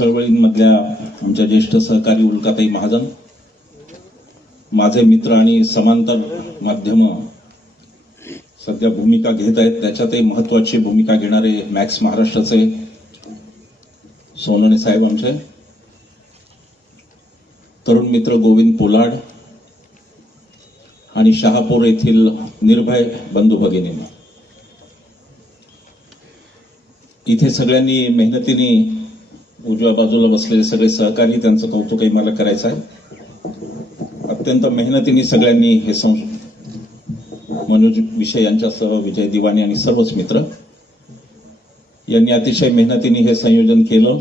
चळवळींमधल्या आमच्या ज्येष्ठ सहकारी उल्काताई महाजन, माझे मित्र आणि समांतर माध्यम सध्या भूमिका घेत आहेत, त्याच्यातही महत्वाची भूमिका घेणारे मॅक्स महाराष्ट्राचे सोनवणे साहेब, आमचे तरुण मित्र गोविंद पोलाड आणि शहापूर येथील निर्भय बंधू भगिनी, इथे सगळ्यांनी मेहनतीने उजव्या बाजूला बसलेले सगळे सहकारी, त्यांचं कौतुकही मला करायचं आहे. अत्यंत मेहनतीने सगळ्यांनी हे मनोज विषय यांच्यासह विजय दिवाणी आणि सर्वच मित्र यांनी अतिशय मेहनतीने हे संयोजन केलं,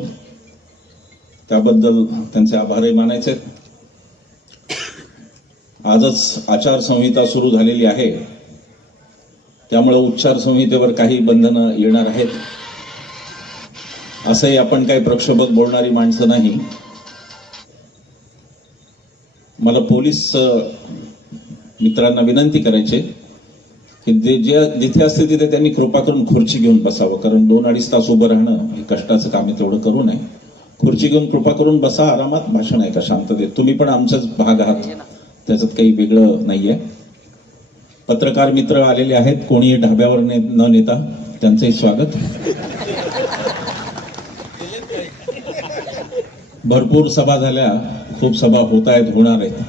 त्याबद्दल त्यांचे आभारही मानायचे. आजच आचारसंहिता सुरू झालेली आहे, त्यामुळे उच्चार संहितेवर काही बंधनं येणार आहेत. असंही आपण काही प्रक्षोभक बोलणारी माणसं नाही. मला पोलीस मित्रांना विनंती करायची की जिथे असते तिथे त्यांनी कृपा करून खुर्ची घेऊन बसावं, कारण 2-2.5 तास उभं राहणं हे कष्टाचं काम आहे, तेवढं करू नये. खुर्ची घेऊन कृपा करून बसा, आरामात भाषण आहे का शांततेत. तुम्ही पण आमचाच भाग आहात, त्याच्यात काही वेगळं नाहीये. पत्रकार मित्र आलेले आहेत, कोणीही ढाब्यावर न नेता त्यांचंही स्वागत. भरपूर सभा झाल्या, खूप सभा होत आहेत, होणार आहेत.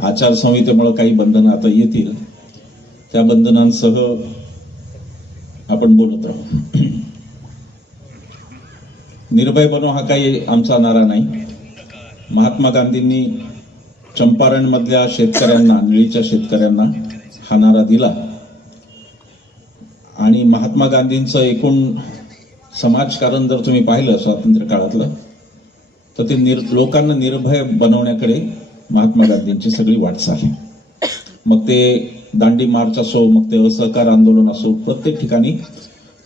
आचारसंहितेमुळे काही बंधनं आता येतील, त्या बंधनांसह आपण बोलत राहू. निर्भय बनो हा काही आमचा नारा नाही. महात्मा गांधींनी चंपारण मधल्या शेतकऱ्यांना, निळीच्या शेतकऱ्यांना हा नारा दिला आणि महात्मा गांधींचं एकूण समाजकारण जर तुम्ही पाहिलं स्वातंत्र्य काळातलं, तर ते लोकांना निर्भय बनवण्याकडे महात्मा गांधींची सगळी वाटचाल आहे. मग ते दांडी मार्च असो, मग ते असहकार आंदोलन असो, प्रत्येक ठिकाणी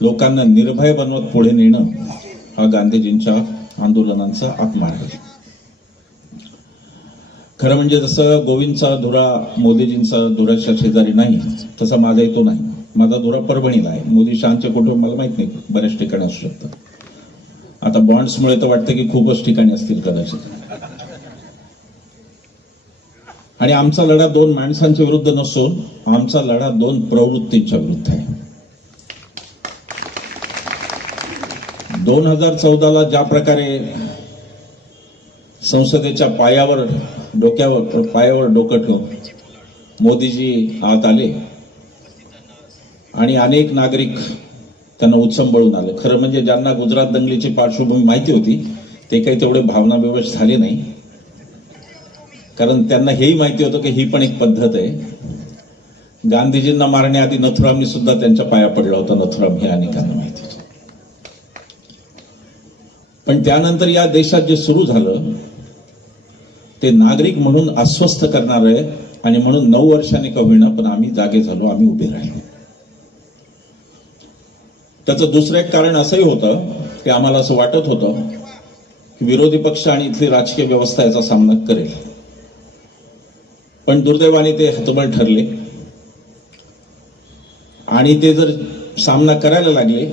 लोकांना निर्भय बनवत पुढे नेणं हा गांधीजींच्या आंदोलनांचा आत्मार्ग आहे. खरं म्हणजे जसं गोविंदचा धुरा मोदीजींचा धुराच्या शेजारी नाही, तसा माझा येतो नाही. माझा धुरा परभणीला आहे. मोदी शहांचे कुटुंब मला माहित नाही, बऱ्याच ठिकाणी असू शकतं. आता बॉन्ड्समुळे तर वाटतं की खूपच ठिकाणी असतील कदाचित. आणि आमचा लढा 2 माणसांच्या विरुद्ध नसून आमचा लढा 2 प्रवृत्तींच्या विरुद्ध आहे. 2014ला ज्या प्रकारे संसदेच्या पायावर डोकं ठेवून मोदीजी आत आले आणि अनेक नागरिक त्यांना उचंबळून आले. खरं म्हणजे ज्यांना गुजरात दंगलीची पार्श्वभूमी माहिती होती ते काही तेवढे भावनाविवश झाले नाही, कारण त्यांना हेही माहिती होतं की ही पण एक पद्धत आहे. गांधीजींना मारण्याआधी नथुरामनी सुद्धा त्यांच्या पाया पडला होता. नथुराम हे अनेकांना माहिती होतं. पण त्यानंतर या देशात जे सुरू झालं ते नागरिक म्हणून अस्वस्थ करणार आहे आणि म्हणून 9 वर्षांनी का होईना पण आम्ही जागे झालो, आम्ही उभे राहिलो. त्याचं दुसरं एक कारण असंही होतं की आम्हाला असं वाटत होतं की विरोधी पक्ष आणि इथली राजकीय व्यवस्था याचा सामना करेल, पण दुर्दैवाने ते हतबल ठरले आणि ते जर सामना करायला लागले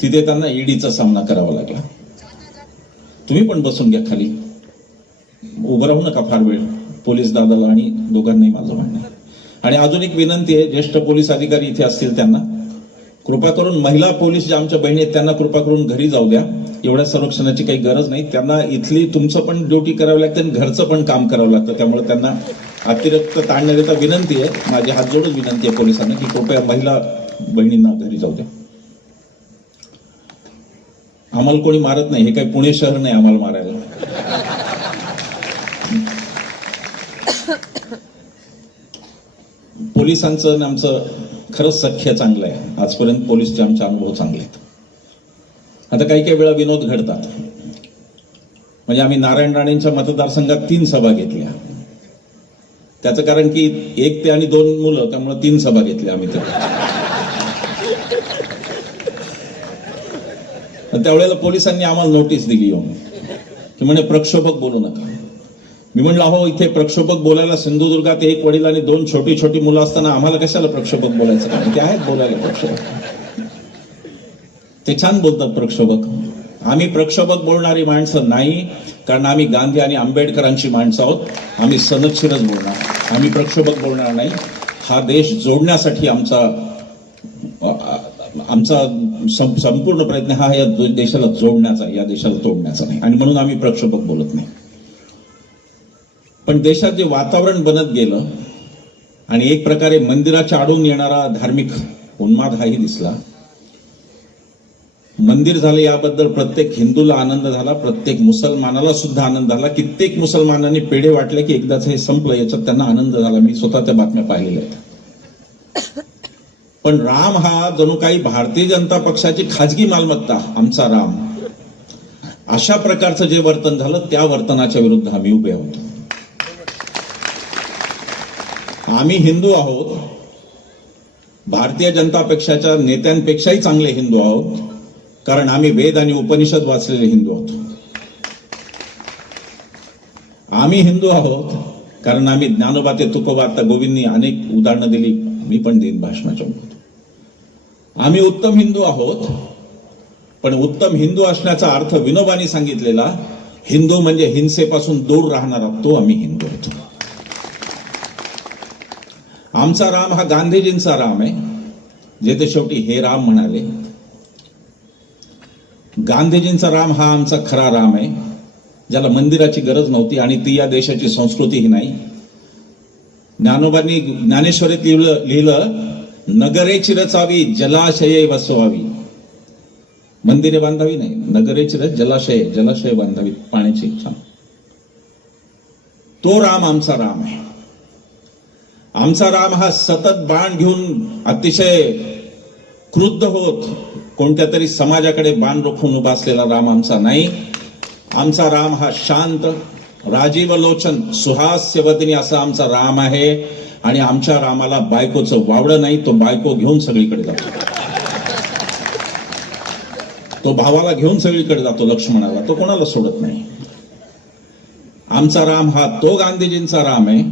तिथे त्यांना ईडीचा सामना करावा लागला. तुम्ही पण बसून घ्या खाली, उभं राहू नका फार वेळ. पोलीस दादाला आणि दोघांनाही माझं म्हणणं आहे. आणि अजून एक विनंती आहे, ज्येष्ठ पोलीस अधिकारी इथे असतील त्यांना कृपा करून, महिला पोलीस ज्या आमच्या बहिणी आहेत त्यांना कृपा करून घरी जाऊ द्या. एवढ्या संरक्षणाची काही गरज नाही. त्यांना इथली तुमचं पण ड्युटी करावं लागतं आणि घरचं पण काम करावं लागतं, त्यामुळे त्यांना अतिरिक्त ताण न देता विनंती आहे, माझी हात जोडून विनंती आहे पोलिसांना की कृपया महिला बहिणींना घरी जाऊ द्या. आम्हाला कोणी मारत नाही, हे काही पुणे शहर नाही आम्हाला मारायला. पोलिसांचं आणि आमचं खरंच सख्य चांगलं आहे. आजपर्यंत पोलीसचे आमचे अनुभव चांगले आहेत. आता काही काही वेळा विनोद घडतात. म्हणजे आम्ही नारायण राणेंच्या मतदारसंघात 3 सभा घेतल्या. त्याचं कारण की 1 ते आणि 2 मुलं, त्यामुळे 3 सभा घेतल्या आम्ही. त्यावेळेला पोलिसांनी आम्हाला नोटीस दिली येऊन की म्हणे प्रक्षोभक बोलू नका. मी म्हणलं अहो इथे प्रक्षोभक बोलायला सिंधुदुर्गात 1 वडील आणि 2 छोटी छोटी मुलं असताना आम्हाला कशाला प्रक्षोभक बोलायचं? ते आहेत बोलायला प्रक्षोभक, ते छान बोलतात प्रक्षोभक. आम्ही प्रक्षोभक बोलणारी माणसं नाही, कारण आम्ही गांधी आणि आंबेडकरांची माणसं आहोत. आम्ही सनदशीरच बोलणार, आम्ही प्रक्षोभक बोलणार नाही. हा देश जोडण्यासाठी आमचा संपूर्ण प्रयत्न हा या देशाला जोडण्याचा, या देशाला तोडण्याचा नाही, आणि म्हणून आम्ही प्रक्षोभक बोलत नाही. पण देशात जे वातावरण बनत गेलं आणि एक प्रकारे मंदिराच्या आडून येणारा धार्मिक उन्माद हाही दिसला. मंदिर झालं याबद्दल प्रत्येक हिंदूला आनंद झाला, प्रत्येक मुसलमानाला सुद्धा आनंद झाला. कित्येक मुसलमानांनी पेढे वाटले की एकदाच हे संपलं, याच्यात त्यांना आनंद झाला. मी स्वतः त्या बातम्या पाहिलेल्या आहेत. पण राम हा जणू काही भारतीय जनता पक्षाची खाजगी मालमत्ता, आमचा राम, अशा प्रकारचं जे वर्तन झालं त्या वर्तनाच्या विरुद्ध आम्ही उभे आहोत. आम्ही हिंदू आहोत, भारतीय जनता पक्षाच्या नेत्यांपेक्षाही चांगले हिंदू आहोत, कारण आम्ही वेद आणि उपनिषद वाचलेले हिंदू आहोत. आम्ही हिंदू आहोत कारण आम्ही ज्ञानोबा ते तुकोबा, आता गोविंदनी अनेक उदाहरणं दिली, मी पण देईन भाषणाच्या. आम्ही उत्तम हिंदू आहोत, पण उत्तम हिंदू असण्याचा अर्थ विनोबांनी सांगितलेला, हिंदू म्हणजे हिंसेपासून दूर राहणारा, तो आम्ही हिंदू आहोत. आमचा राम हा गांधीजींचा राम आहे, जे ते शेवटी हे राम म्हणाले. गांधीजींचा राम हा आमचा खरा राम आहे, ज्याला मंदिराची गरज नव्हती आणि ती या देशाची संस्कृतीही नाही. ज्ञानोबांनी ज्ञानेश्वरीत लिहिलं, नगरे चिरचावी जलाशये वसवावी. मंदिरे बांधावी नाही, नगरे चिर जलाशय बांधावी, पाण्याची इच्छा. तो राम आमचा राम आहे. आमचा राम हा सतत बाण घेऊन अतिशय क्रुद्ध होत कोणत्या तरी समाजाकडे बाण रोखून उभा असलेला राम आमचा नाही. आमचा राम हा शांत, राजीव लोचन, सुहास्यवदनी असा आमचा राम आहे. आणि आमच्या रामाला बायकोचं वावडं नाही, तो बायको घेऊन सगळीकडे जातो, तो भावाला घेऊन सगळीकडे जातो, लक्ष्मणाला, तो कोणाला सोडत नाही. आमचा राम हा तो गांधीजींचा राम आहे,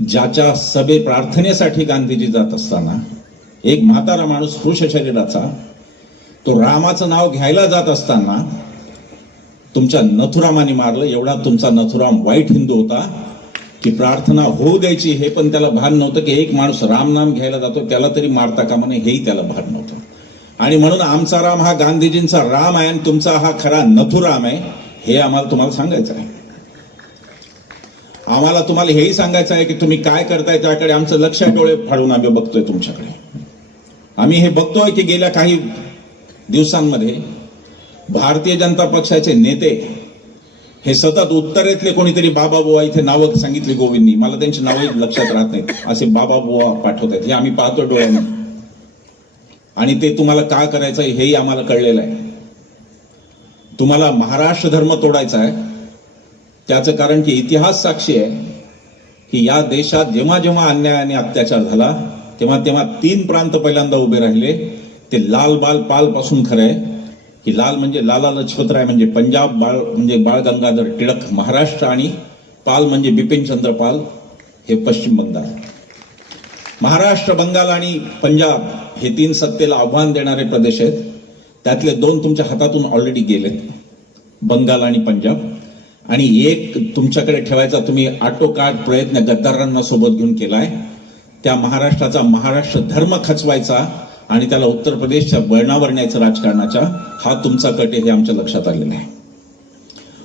ज्याच्या सभे प्रार्थनेसाठी गांधीजी जात असताना एक म्हातारा माणूस पुरुष शरीराचा, तो रामाचं नाव घ्यायला जात असताना तुमच्या नथुरामाने मारलं. एवढा तुमचा नथुराम वाईट हिंदू होता की प्रार्थना होऊ द्यायची हे पण त्याला भान नव्हतं, की एक माणूस रामनाम घ्यायला जातो त्याला तरी मारता कामा नये, हेही त्याला भान नव्हतं. आणि म्हणून आमचा राम हा गांधीजींचा राम आहे आणि तुमचा हा खरा नथुराम आहे, हे आम्हाला तुम्हाला सांगायचं आहे. आम्हाला तुम्हाला हेही सांगायचं आहे की तुम्ही काय करताय त्याकडे आमचं लक्ष, डोळे फाडून आम्ही बघतोय तुमच्याकडे. आम्ही हे बघतोय की गेल्या काही दिवसांमध्ये भारतीय जनता पक्षाचे नेते हे सतत उत्तरेतले कोणीतरी बाबा बुवा, इथे नावं सांगितली गोविंदनी, मला त्यांची नावही लक्षात राहत नाहीत, असे बाबा बुवा पाठवत आहेत. हे आम्ही पाहतो डोळ्याने, आणि ते तुम्हाला का करायचं हेही आम्हाला कळलेलं आहे. तुम्हाला महाराष्ट्र धर्म तोडायचा आहे, त्याचं कारण की इतिहास साक्षी आहे की या देशात जेव्हा जेव्हा अन्याय आणि अत्याचार झाला तेव्हा तेव्हा 3 प्रांत पहिल्यांदा उभे राहिले. ते लाल बाल पाल पासून खरं आहे की लाल म्हणजे लाला लजपतराय म्हणजे पंजाब, बाळ म्हणजे बाळ गंगाधर टिळक महाराष्ट्र, आणि पाल म्हणजे बिपिनचंद्र पाल हे पश्चिम बंगाल. महाराष्ट्र, बंगाल आणि पंजाब हे 3 सत्तेला आव्हान देणारे प्रदेश आहेत. त्यातले 2 तुमच्या हातातून ऑलरेडी गेलेत, बंगाल आणि पंजाब, आणि एक तुमच्याकडे ठेवायचा तुम्ही आटोकाट प्रयत्न गद्दारांना सोबत घेऊन केलाय. त्या महाराष्ट्राचा महाराष्ट्र धर्म खचवायचा आणि त्याला उत्तर प्रदेशच्या बळणावर न्यायचं राजकारणाच्या, हा तुमचा कट आहे हे आमच्या लक्षात आलेलं आहे.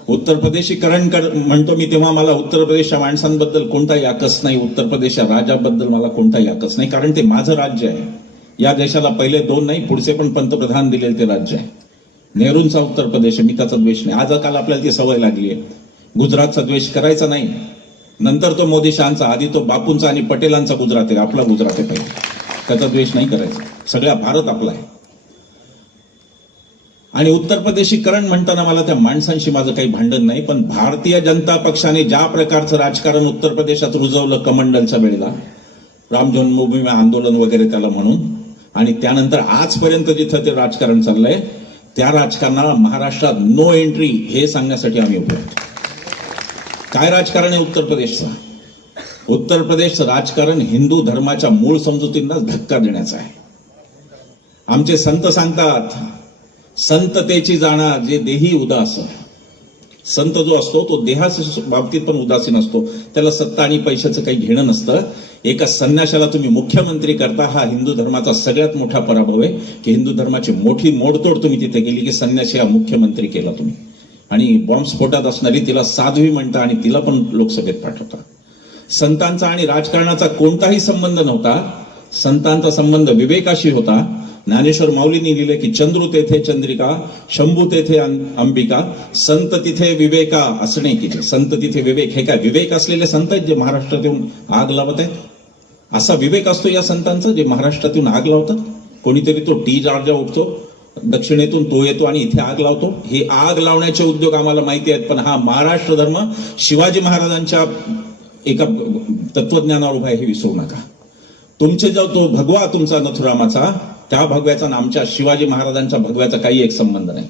उत्तर प्रदेशीकरण म्हणतो मी तेव्हा मला उत्तर प्रदेशच्या माणसांबद्दल कोणताही आकस नाही, उत्तर प्रदेशच्या राजाबद्दल मला कोणताही आकस नाही, कारण ते माझं राज्य आहे. या देशाला पहिले 2 नाही पुढचे पण पंतप्रधान दिलेले ते राज्य आहे. नेहरूंचा उत्तर प्रदेश आहे, मी त्याचा द्वेष नाही. आज काल आपल्याला ती सवय लागली आहे, गुजरातचा द्वेष करायचा नाही, नंतर तो मोदी शहांचा, आधी तो बापूंचा आणि पटेलांचा गुजरात आहे, आपला गुजरात आहे पहिले, त्याचा द्वेष नाही करायचा. सगळा भारत आपला आहे. आणि उत्तर प्रदेशीकरण म्हणताना मला त्या माणसांशी माझं काही भांडण नाही, पण भारतीय जनता पक्षाने ज्या प्रकारचं राजकारण उत्तर प्रदेशात रुजवलं कमंडलच्या वेळेला, राम जन्मभूमी आंदोलन वगैरे त्याला म्हणून, आणि त्यानंतर आजपर्यंत जिथं ते राजकारण चाललंय त्या राजकारणाला महाराष्ट्रात नो एंट्री हे सांगण्यासाठी आम्ही उभे आहोत. काय राजकारण आहे उत्तर प्रदेशचा? उत्तर प्रदेशचं राजकारण हिंदू धर्माच्या मूळ समजुतींना धक्का देण्याचं आहे. आमचे संत सांगतात, संततेची जाणा जे देही उदास. संत जो असतो तो देहाच्या बाबतीत पण उदासीन असतो. त्याला सत्ता आणि पैशाचं काही घेणं नसतं. एका संन्याशाला तुम्ही मुख्यमंत्री करता, हा हिंदू धर्माचा सगळ्यात मोठा पराभव आहे की हिंदू धर्माची मोठी मोडतोड तुम्ही तिथे केली की संन्याशी हा मुख्यमंत्री केला तुम्ही. आणि बॉम्बस्फोटात असणारी तिला साध्वी म्हणता आणि तिला पण लोकसभेत पाठवता. संतांचा आणि राजकारणाचा कोणताही संबंध नव्हता. संतांचा संबंध विवेकाशी होता. ज्ञानेश्वर माऊलींनी लिहिले की चंद्रू तेथे चंद्रिका, शंभू तेथे अंबिका, संत तिथे विवेका असणे की. संत तिथे विवेक. हे काय विवेक असलेले संत आहेत जे महाराष्ट्रात येऊन आग लावत आहेत? असा विवेक असतो या संतांचा जे महाराष्ट्रात येऊन आग लावतात? कोणीतरी तो टी जॉर्जा उठतो दक्षिणेतून, तो येतो आणि इथे आग लावतो. हे आग लावण्याचे उद्योग आम्हाला माहिती आहेत, पण हा महाराष्ट्र धर्म शिवाजी महाराजांच्या एका तत्वज्ञानावर उभा आहे हे विसरू नका. तुमचे जो तो भगवा तुमचा नथुरामाचा, त्या भगव्याचा आणि आमच्या शिवाजी महाराजांच्या भगव्याचा काही एक संबंध नाही.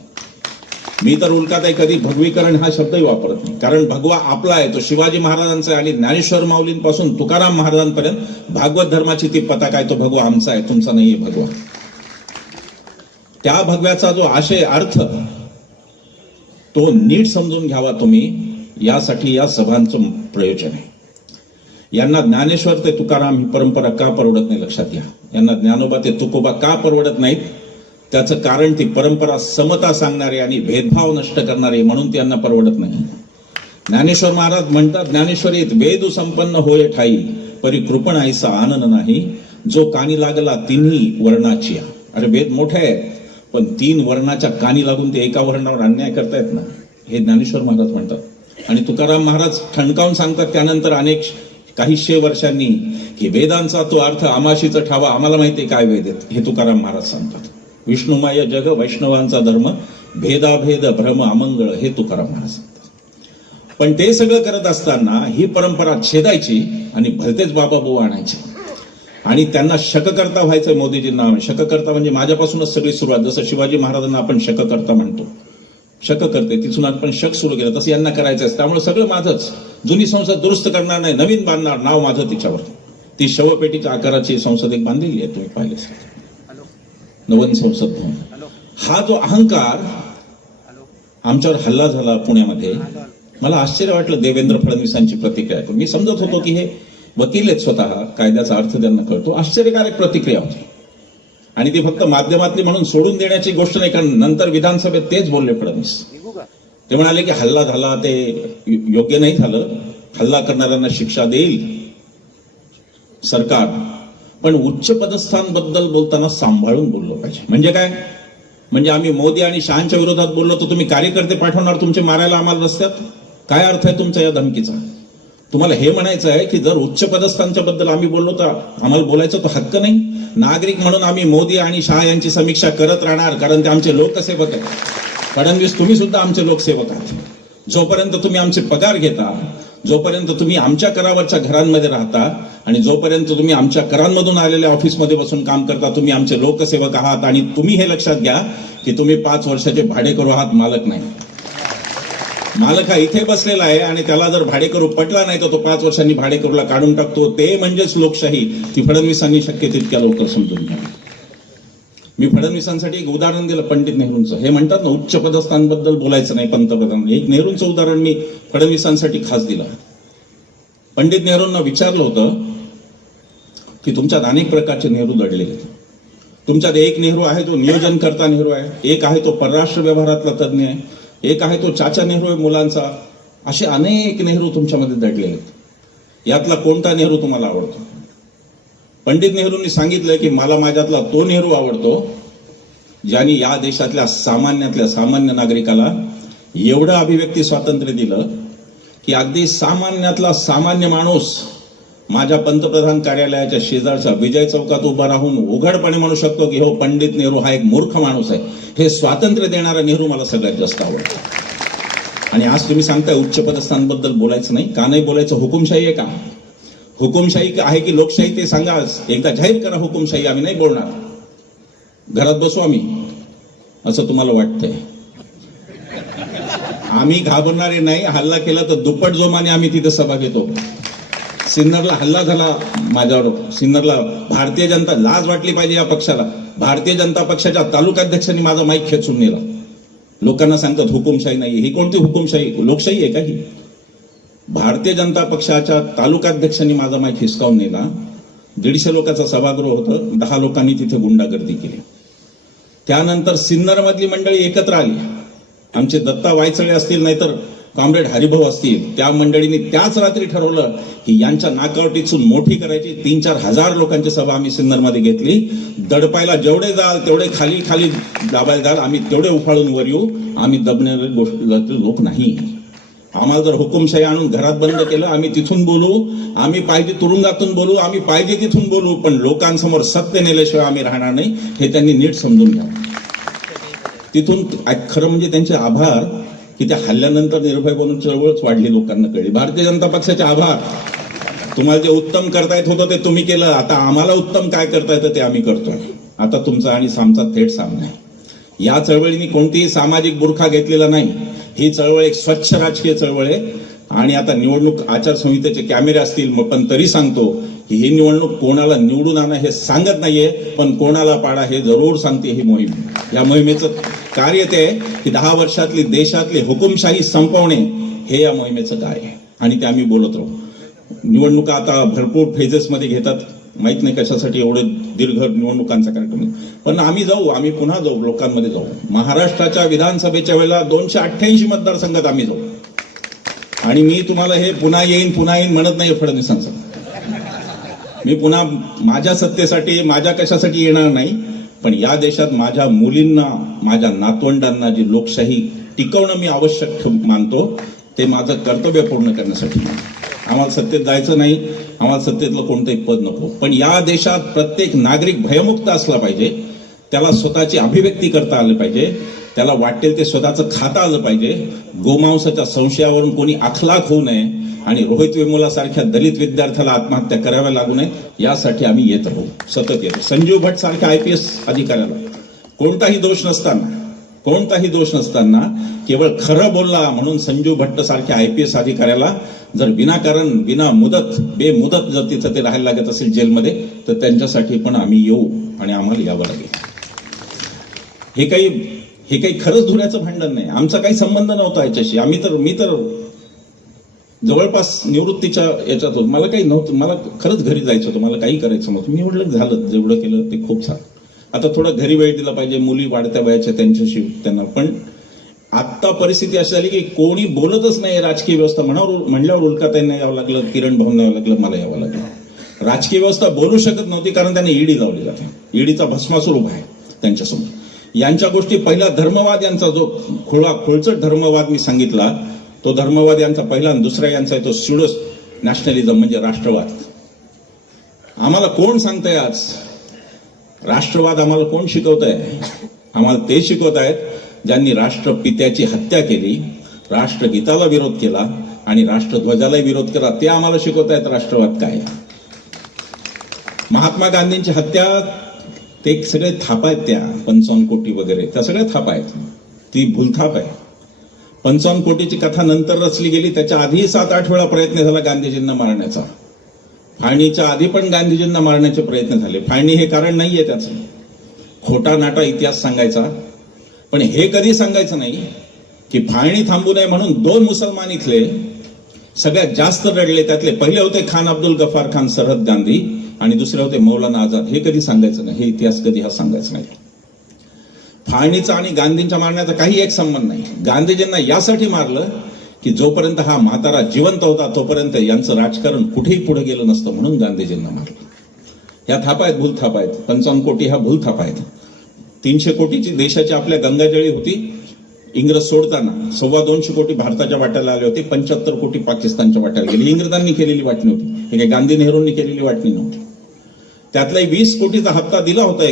मी तर उलटात आहे, कधी भगवीकरण हा शब्दही वापरत नाही. कारण भगवा आपला आहे, तो शिवाजी महाराजांचा आहे. आणि ज्ञानेश्वर माऊलींपासून तुकाराम महाराजांपर्यंत भागवत धर्माची ती पताका आहे, तो भगवा आमचा आहे, तुमचा नाहीये भगवा. त्या भगव्याचा जो आशय अर्थ तो नीट समजून घ्यावा तुम्ही. यासाठी या सभांचं प्रयोजन आहे. यांना ज्ञानेश्वर ते तुकाराम ही परंपरा का परवडत नाही लक्षात घ्या. यांना ज्ञानोबा ते तुकोबा का परवडत नाहीत? त्याचं कारण ती परंपरा समता सांगणारे आणि भेदभाव नष्ट करणारे म्हणून त्यांना परवडत नाही. ज्ञानेश्वर महाराज म्हणतात, ज्ञानेश्वरीत वेद संपन्न होय ठाई, परी कृपण ऐसा आनंद नाही, जो कानी लागला तिन्ही वर्णाची. अरे वेद मोठे आहे, पण 3 वर्णाच्या कानी लागून ते एका वर्णावर अन्याय करतायत ना, हे ज्ञानेश्वर महाराज म्हणतात. आणि तुकाराम महाराज ठणकावून सांगतात त्यानंतर अनेक काही 100 वर्षांनी की वेदांचा तो अर्थ आमाशीचा ठावा, आम्हाला माहिती काय वेद आहेत हे तुकाराम महाराज सांगतात. विष्णुमाय जग वैष्णवांचा धर्म, भेदाभेद भ्रम अमंगळ हे तुकाराम महाराज सांगतात. पण ते सगळं करत असताना ही परंपरा छेदायची आणि भलतेच बाबा भाऊ आणायचे आणि त्यांना शककर्ता व्हायचं. मोदीजींना शककर्ता म्हणजे माझ्यापासूनच सगळी सुरुवात. जसं शिवाजी महाराजांना आपण शककर्ता म्हणतो, शक करते तिथून आपण शक सुरू केलं, तसं यांना करायचं आहे. त्यामुळे सगळं माझंच. जुनी संसद दुरुस्त करणार नाही, नवीन बांधणार, नाव माझं तिच्यावर. ती शवपेटीच्या आकाराची संसद एक बांधलेली आहे, तुम्ही पाहिले नवन संसद भवन. हा जो अहंकार आमच्यावर हल्ला झाला पुण्यामध्ये, मला आश्चर्य वाटलं देवेंद्र फडणवीसांची प्रतिक्रिया. मी समजत होतो की हे वकील आहेत स्वतः, कायद्याचा अर्थ त्यांना कळतो. आश्चर्यकारक प्रतिक्रिया होती आणि ती फक्त माध्यमातली म्हणून सोडून देण्याची गोष्ट नाही. कारण नंतर विधानसभेत तेच बोलले फडणवीस. ते म्हणाले की हल्ला झाला ते योग्य नाही झालं, हल्ला करणाऱ्यांना शिक्षा देईल सरकार, पण उच्च पदस्थांबद्दल बोलताना सांभाळून बोललो पाहिजे. म्हणजे काय? म्हणजे आम्ही मोदी आणि शहांच्या विरोधात बोललो तर तुम्ही कार्यकर्ते पाठवणार तुमचे मारायला आम्हाला रस्त्यात? काय अर्थ आहे तुमचा या धमकीचा? तुम्हाला हे म्हणायचं आहे की जर उच्च पदस्थांच्या बद्दल आम्ही बोललो तर आम्हाला बोलायचा तो हक्क नाही? नागरिक म्हणून आम्ही मोदी आणि शहा यांची समीक्षा करत राहणार, कारण ते आमचे लोकसेवक आहेत. फडणवीस तुम्ही सुद्धा आमचे लोकसेवक आहात. जोपर्यंत तुम्ही आमचे पगार घेता, जोपर्यंत तुम्ही आमच्या करावरच्या घरांमध्ये राहता आणि जोपर्यंत तुम्ही आमच्या करांमधून आलेल्या ऑफिसमध्ये बसून काम करता, तुम्ही आमचे लोकसेवक आहात. आणि तुम्ही हे लक्षात घ्या की तुम्ही 5 वर्षाचे भाडेकरू आहात, मालक नाही. मालक हा इथे बसलेला आहे आणि त्याला जर भाडेकरू पटला नाही तर तो 5 वर्षांनी भाडेकरूला काढून टाकतो. ते म्हणजेच लोकशाही. ती फडणवीसांनी शक्य तितक्या लवकर समजून घ्या. मी फडणवीसांसाठी एक उदाहरण दिलं पंडित नेहरूंचं. हे म्हणतात ना उच्च पदस्थांबद्दल बोलायचं नाही पंतप्रधान. एक नेहरूंचं उदाहरण मी फडणवीसांसाठी खास दिलं. पंडित नेहरूंना विचारलं होतं की तुमच्यात अनेक प्रकारचे नेहरू दडलेले आहेत. तुमच्यात एक नेहरू आहे तो नियोजनकर्ता नेहरू आहे, एक आहे तो परराष्ट्र व्यवहारातला तज्ज्ञ आहे, एक आहे तो चाचा नेहरू आहे मुलांचा. असे अनेक नेहरू तुमच्यामध्ये दडलेले आहेत. यातला कोणता नेहरू तुम्हाला आवडतो? पंडित नेहरूंनी सांगितलं की मला माझ्यातला तो नेहरू आवडतो ज्यांनी या देशातल्या सामान्य नागरिकाला एवढं अभिव्यक्ती स्वातंत्र्य दिलं की अगदी सामान्यातला सामान्य माणूस माझ्या पंतप्रधान कार्यालयाच्या शेजारच्या विजय चौकात उभा राहून उघडपणे म्हणू शकतो की हो पंडित नेहरू हा एक मूर्ख माणूस आहे. हे स्वातंत्र्य देणारा नेहरू मला सगळ्यात जास्त आवडतो. आणि आज तुम्ही सांगताय उच्च पदस्थांबद्दल बोलायचं नाही. का नाही बोलायचं? हुकुमशाही आहे का? हुकुमशाही आहे की लोकशाही ते सांगा. एकदा जाहीर करा हुकुमशाही. आम्ही नाही बोलणार, घरात बसू आम्ही, असं तुम्हाला वाटतंय? आम्ही घाबरणारे नाही. हल्ला केला तर दुप्पट जोमाने आम्ही तिथे सभा घेतो. सिन्नरला हल्ला झाला माझ्यावर. सिन्नरला भारतीय जनता, लाज वाटली पाहिजे या पक्षाला, भारतीय जनता पक्षाच्या तालुकाध्यक्षांनी माझा माईक खेचून नेला. लोकांना सांगतात हुकुमशाही नाही. ही कोणती हुकुमशाही? लोकशाही आहे का ही? भारतीय जनता पक्षाच्या तालुकाध्यक्षांनी माझा माईक हिसकावून नेला. 150 लोकांचं सभागृह होतं, 10 लोकांनी तिथे गुंडागर्दी केली. त्यानंतर सिन्नर मधली मंडळी एकत्र आली. आमचे दत्ता वायचळे असतील, नाहीतर कॉम्रेड हरिभाऊ असतील, त्या मंडळींनी त्याच रात्री ठरवलं की यांच्या नाकावटीतून मोठी करायची. 3-4 हजार लोकांची सभा आम्ही सिन्नरमध्ये घेतली. दडपायला जेवढे जाल तेवढे खाली खाली दाबायला जाल, आम्ही तेवढे उफाळून वर येऊ. आम्ही दबणारे लोक नाही. आम्हाला जर हुकुमशाही आणून घरात बंद केलं, आम्ही तिथून बोलू, आम्ही पाहिजे तुरुंगातून बोलू, आम्ही पाहिजे तिथून बोलू, पण लोकांसमोर सत्य नेल्याशिवाय आम्ही राहणार नाही. हे त्यांनी नीट समजून घ्यावं. तिथून खरं म्हणजे त्यांचे आभार की त्या हल्ल्यानंतर निर्भय बनून चळवळच वाढली, लोकांना कळली. भारतीय जनता पक्षाचे आभार. तुम्हाला जे उत्तम करता येत होतं ते तुम्ही केलं. आता आम्हाला उत्तम काय करता येतं ते आम्ही करतोय. आता तुमचा आणि आमचा थेट सामना आहे. या चळवळीने कोणतीही सामाजिक बुरखा घेतलेला नाही. ही चळवळ एक स्वच्छ राजकीय चळवळ आहे. आणि आता निवडणूक आचारसंहितेचे कॅमेरे असतील, पण तरी सांगतो की ही निवडणूक कोणाला निवडून आणा हे सांगत नाहीये, पण कोणाला पाडा हे जरूर सांगते ही मोहीम. या मोहिमेचं कार्य ते की 10 वर्षातली देशातली हुकुमशाही संपवणे हे या मोहिमेचं कार्य आहे. आणि ते आम्ही बोलत राहू. निवडणुका आता भरपूर फेजेसमध्ये घेतात. माहित नाही कशासाठी एवढे दीर्घ निवडणुकांचा कार्यक्रम, पण आम्ही जाऊ, आम्ही पुन्हा जाऊ, लोकांमध्ये जाऊ. महाराष्ट्राच्या विधानसभेच्या वेळेला 288 मतदारसंघात आम्ही जाऊ. आणि मी तुम्हाला हे पुन्हा येईन म्हणत नाही फडणवीसांचं. मी पुन्हा माझ्या सत्तेसाठी, माझ्या कशासाठी येणार नाही, पण या देशात माझ्या मुलींना, माझ्या नातवंडांना जी लोकशाही टिकवणं मी आवश्यक मानतो, ते माझं कर्तव्य पूर्ण करण्यासाठी. आम्हाला सत्तेत जायचं नाही, आम्हाला सत्तेतलं कोणतंही पद नको, पण या देशात प्रत्येक नागरिक भयमुक्त असला पाहिजे. त्याला स्वतःची अभिव्यक्ती करता आली पाहिजे. त्याला वाटेल ते स्वतःचं खाता आलं पाहिजे. गोमांसाच्या संशयावरून कोणी अखलाक होऊ नये आणि रोहित वेमुलासारख्या दलित विद्यार्थ्याला आत्महत्या कराव्या लागू नये, यासाठी आम्ही येत राहू, सतत येतो. संजीव भट सारख्या IPS अधिकाऱ्याला कोणताही दोष नसताना केवळ खरं बोलला म्हणून संजीव भट्ट सारख्या IPS अधिकाऱ्याला जर विनाकारण, बेमुदत जर तिथं ते राहायला लागत असेल जेलमध्ये, तर त्यांच्यासाठी पण आम्ही येऊ आणि आम्हाला यावं लागेल. हे काही खरंच धुऱ्याचं भांडण नाही. आमचा काही संबंध नव्हता याच्याशी. मी तर जवळपास निवृत्तीच्या याच्यात होतो. मला काही नव्हतं, मला खरंच घरी जायचं होतं, मला काही करायचं नव्हतं. मी म्हटलं झालं, जेवढं केलं ते खूप छान. आता थोडं घरी वेळ दिला पाहिजे, मुली वाढत्या वयाच्या त्यांच्याशी त्यांना. पण आत्ता परिस्थिती अशी झाली की कोणी बोलतच नाही राजकीय व्यवस्था. म्हणल्यावर उल्काताईंना यावं लागलं, किरण भाऊंना यावं लागलं, मला यावं लागलं. राजकीय व्यवस्था बोलू शकत नव्हती कारण त्यांनी ईडी लावली जाते. ईडीचा भस्मासूर उभा आहे त्यांच्यासमोर. यांच्या गोष्टी पहिला धर्मवाद, यांचा जो खोळचट धर्मवाद मी सांगितला, तो धर्मवाद यांचा पहिला. आणि दुसरा यांचा आहे तो स्युडो नॅशनलिझम, म्हणजे राष्ट्रवाद. आम्हाला कोण सांगताय आज राष्ट्रवाद? आम्हाला कोण शिकवत आहे? आम्हाला ते शिकवत आहेत ज्यांनी राष्ट्रपित्याची हत्या केली, राष्ट्रगीताला विरोध केला आणि राष्ट्रध्वजालाही विरोध केला. ते आम्हाला शिकवत आहेत राष्ट्रवाद काय. महात्मा गांधींची हत्या, ते सगळे थाप आहेत, त्या 55 कोटी वगैरे त्या सगळ्या थाप आहेत. ती भूलथाप आहे. 55 कोटीची कथा नंतर रचली गेली. त्याच्या आधी 7-8 वेळा प्रयत्न झाला गांधीजींना मारण्याचा. फाळणीच्या आधी पण गांधीजींना मारण्याचे प्रयत्न झाले. फाळणी हे कारण नाहीये त्याचं. खोटा नाटा इतिहास सांगायचा, पण हे कधी सांगायचं नाही की फाळणी थांबू नये म्हणून 2 मुसलमान इथले सगळ्यात जास्त रडले. त्यातले पहिले होते खान अब्दुल गफार खान सरहद गांधी आणि दुसरे होते मौलाना आझाद. हे कधी सांगायचं नाही, हे इतिहास कधी हा सांगायचं नाही. फाळणीचा आणि गांधींच्या मारण्याचा काही एक संबंध नाही. गांधीजींना यासाठी मारलं की जोपर्यंत हा म्हातारा जिवंत होता तोपर्यंत यांचं राजकारण कुठेही पुढे गेलं नसतं, म्हणून गांधीजींना मारलं. ह्या थापा आहेत, भूल थापा आहेत. 55 कोटी ह्या भूल थापा आहेत. 300 कोटीची देशाची आपल्या गंगाजळी होती इंग्रज सोडताना. 225 कोटी भारताच्या वाट्याला आले होते, 75 कोटी पाकिस्तानच्या वाट्याला गेली. इंग्रजांनी केलेली वाटणी होती, हे काही गांधी नेहरूंनी केलेली वाटणी नव्हती. त्यातलाही 20 कोटीचा हप्ता दिला होता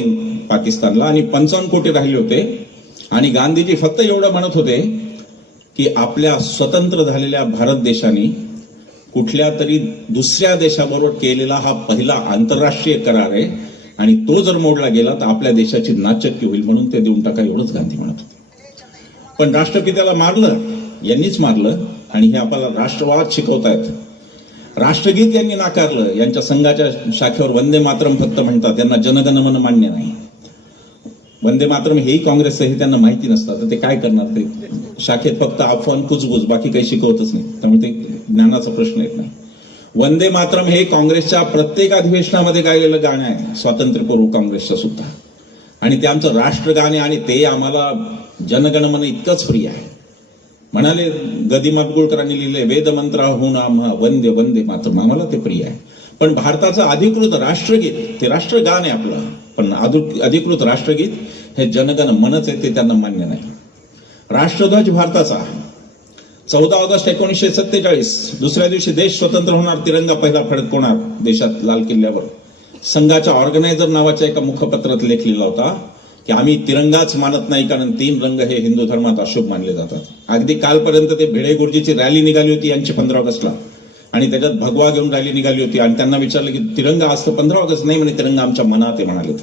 पाकिस्तानला आणि 55 कोटी राहिले होते. आणि गांधीजी फक्त एवढं म्हणत होते की आपल्या स्वतंत्र झालेल्या भारत देशाने कुठल्या तरी दुसऱ्या देशाबरोबर केलेला हा पहिला आंतरराष्ट्रीय करार आहे आणि तो जर मोडला गेला तर आपल्या देशाची नाचक्की होईल, म्हणून ते देऊन टाका, एवढंच गांधी म्हणत होते. पण राष्ट्रपित्याला मारलं, यांनीच मारलं. आणि हे आपल्याला राष्ट्रवाद शिकवतायत. राष्ट्रगीत यांनी नाकारलं. यांच्या संघाच्या शाखेवर वंदे मातरम फक्त म्हणतात, त्यांना जनगण मन मान्य नाही. वंदे मातरम हेही काँग्रेसचं हे त्यांना माहिती नसतं, तर ते काय करणार? ते शाखेत फक्त अफवान कुजबुज, बाकी काही शिकवतच नाही, त्यामुळे ते ज्ञानाचा प्रश्न येत नाही. वंदे मातरम हे काँग्रेसच्या प्रत्येक अधिवेशनामध्ये गायलेलं गाणं आहे, स्वातंत्र्यपूर्व काँग्रेसचं सुद्धा. आणि ते आमचं राष्ट्रगान आहे आणि ते आम्हाला जनगणमन इतकंच प्रिय आहे. म्हणाले गदी माडगुळकरांनी लिहिले, वेदमंत्राहून आम्हा वंदे वंदे मातरम, आम्हाला ते प्रिय आहे. पण भारताचं अधिकृत राष्ट्रगीत ते राष्ट्रगान आहे आपलं, पण अधिकृत राष्ट्रगीत हे जनगण मनच आहे, ते त्यांना मान्य नाही. राष्ट्रध्वज भारताचा 14 ऑगस्ट 1947 दुसऱ्या दिवशी देश स्वतंत्र होणार, तिरंगा पहिला फडकवणार देशात लाल किल्ल्यावर. संघाच्या ऑर्गनायझर नावाच्या एका मुखपत्रात लेखलेला होता की आम्ही तिरंगाच मानत नाही, कारण 3 रंग हे हिंदू धर्मात अशुभ मानले जातात. अगदी कालपर्यंत ते भिडे गुरुजीची रॅली निघाली होती यांची 15 ऑगस्टला, आणि त्याच्यात भगवा घेऊन रॅली निघाली होती. आणि त्यांना विचारलं की तिरंगा असतं 15 ऑगस्ट नाही म्हणे, तिरंगा आमच्या मनात आहे म्हणाले.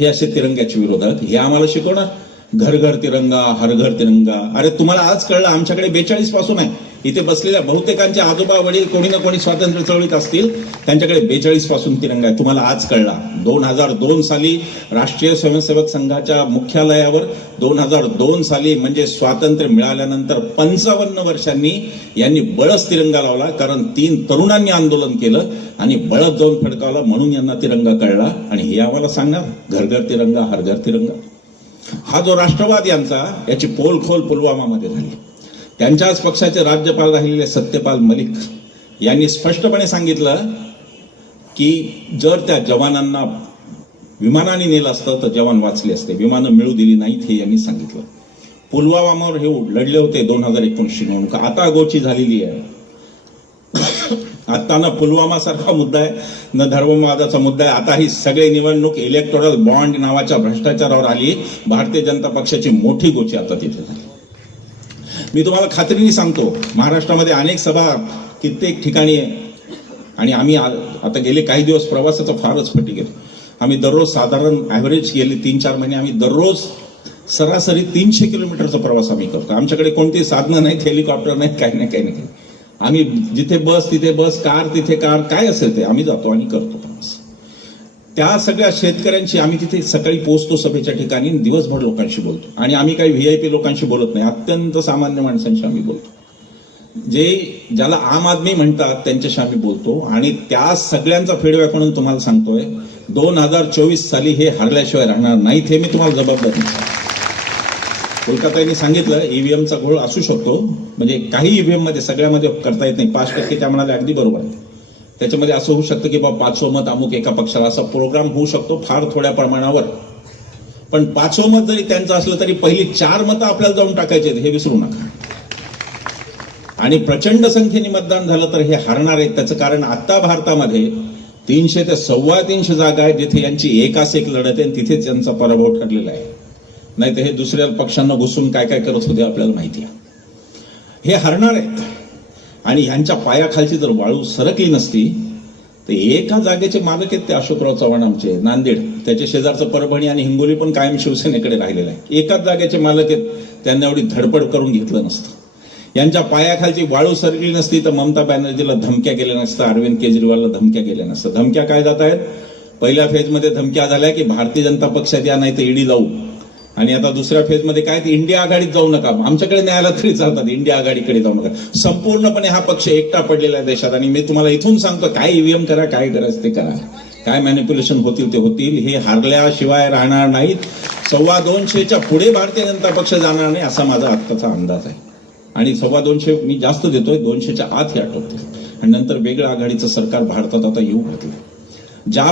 हे असे तिरंग्याचे विरोधात हे आम्हाला शिकवणार. घर घर तिरंगा, हर घर तिरंगा. अरे तुम्हाला आज कळलं, आमच्याकडे 42 पासून आहे. इथे बसलेल्या बहुतेकांचे आजोबा वडील कोणी ना कोणी स्वातंत्र्य चळवळीत असतील, त्यांच्याकडे 42 पासून तिरंगा आहे. तुम्हाला आज कळला. 2002 साली राष्ट्रीय स्वयंसेवक संघाच्या मुख्यालयावर 2002 साली म्हणजे स्वातंत्र्य मिळाल्यानंतर 55 वर्षांनी यांनी बळच तिरंगा लावला, कारण 3 तरुणांनी आंदोलन केलं आणि बळच जाऊन फडकावला, म्हणून यांना तिरंगा कळला. आणि हे आम्हाला सांगणार घर घर तिरंगा, हर घर तिरंगा. हा जो राष्ट्रवाद यांचा, याची पोलखोल पुलवामामध्ये झाली. त्यांच्याच पक्षाचे राज्यपाल राहिलेले सत्यपाल मलिक यांनी स्पष्टपणे सांगितलं की जर त्या जवानांना विमानाने नेलं असतं तर जवान वाचले असते, विमानं मिळू दिली नाहीत, हे यांनी सांगितलं. पुलवामावर हे लढले होते 2019 निवडणूक, आता गोची झालेली आहे. आता ना पुलवामा सारखा मुद्दा आहे, न धर्मवादाचा मुद्दा आहे. आता ही सगळी निवडणूक इलेक्टोरल बॉन्ड नावाच्या भ्रष्टाचारावर आली. भारतीय जनता पक्षाची मोठी गोची आता तिथे झाली. मी तुम्हाला खात्रीने सांगतो, महाराष्ट्रामध्ये अनेक सभा कित्येक ठिकाणी आहे. आणि आम्ही आता गेले काही दिवस प्रवासाचा फारच फटी गेलो. आम्ही दररोज साधारण ॲव्हरेज गेले 3-4 महिने आम्ही दररोज सरासरी 300 किलोमीटरचा प्रवास आम्ही करतो. आमच्याकडे कोणती साधनं नाहीत, हेलिकॉप्टर नाहीत, काही नाही. आम्ही जिथे बस तिथे बस, कार तिथे कार, काय असेल ते आम्ही जातो आणि करतो प्रवास. त्या सगळ्या शेतकऱ्यांची आम्ही तिथे सकाळी पोहोचतो सभेच्या ठिकाणी, दिवसभर लोकांशी बोलतो. आणि आम्ही काही व्हीआयपी लोकांशी बोलत नाही, अत्यंत सामान्य माणसांशी आम्ही बोलतो. ज्याला आम आदमी म्हणतात त्यांच्याशी आम्ही बोलतो. आणि त्या सगळ्यांचा फीडबॅक म्हणून तुम्हाला सांगतोय, 2024 साली हे हरल्याशिवाय राहणार नाहीत, हे मी तुम्हाला जबाबदारी. कोलकाता यांनी सांगितलं ईव्हीएमचा घोळ असू शकतो, म्हणजे काही ईव्हीएम मध्ये, सगळ्यामध्ये करता येत नाही. 5% त्या म्हणाले, अगदी बरोबर आहे. त्याच्यामध्ये असं होऊ शकतं की बाबा 5वं मत अमुक एका पक्षाला, असा प्रोग्राम होऊ शकतो फार थोड्या प्रमाणावर. पण 5वं मत जरी त्यांचं असलं तरी पहिली 4 मतं आपल्याला जाऊन टाकायचे, हे विसरू नका. आणि प्रचंड संख्येने मतदान झालं तर हे हरणार आहेत. त्याचं कारण आता भारतामध्ये 300 ते 325 जागा आहेत जिथे यांची एकास एक लढत आहे, तिथेच यांचा पराभव ठरलेला आहे. नाही तर हे दुसऱ्या पक्षांना घुसून काय काय करत होते आपल्याला माहिती आहे. हे हरणार आहेत. आणि ह्यांच्या पायाखालची जर वाळू सरकली नसती तर एका जागेचे मालक आहेत ते अशोकराव चव्हाण आमचे, नांदेड. त्याच्या शेजारचं परभणी आणि हिंगोली पण कायम शिवसेनेकडे राहिलेलं आहे. एकाच जागेचे मालक आहेत, त्यांना एवढी धडपड करून घेतलं नसतं. यांच्या पायाखालची वाळू सरकली नसती तर ममता बॅनर्जीला धमक्या गेल्या नसतं, अरविंद केजरीवालला धमक्या गेल्या नसतं. धमक्या काय जात आहेत? पहिल्या फेजमध्ये धमक्या झाल्या की भारतीय जनता पक्षात या, नाही तर ईडी जाऊ. आणि आता दुसऱ्या फेजमध्ये काय, इंडिया आघाडीत जाऊ नका, आमच्याकडे न्यायाला तरी चालतात, इंडिया आघाडीकडे जाऊ नका. संपूर्णपणे हा पक्ष एकटा पडलेला आहे देशात. आणि मी तुम्हाला इथून सांगतो, काय ईव्हीएम करा, काय करायचं ते करा, काय मॅनिप्युलेशन होतील ते होतील, हे हारल्याशिवाय राहणार नाहीत. 225च्या पुढे भारतीय जनता पक्ष जाणार नाही असा माझा आत्ताचा अंदाज आहे. आणि 225 मी जास्त देतोय, 200च्या आत हे आठवतील. आणि नंतर वेगळं आघाडीचं सरकार भारतात आता येऊ घातलं. ज्या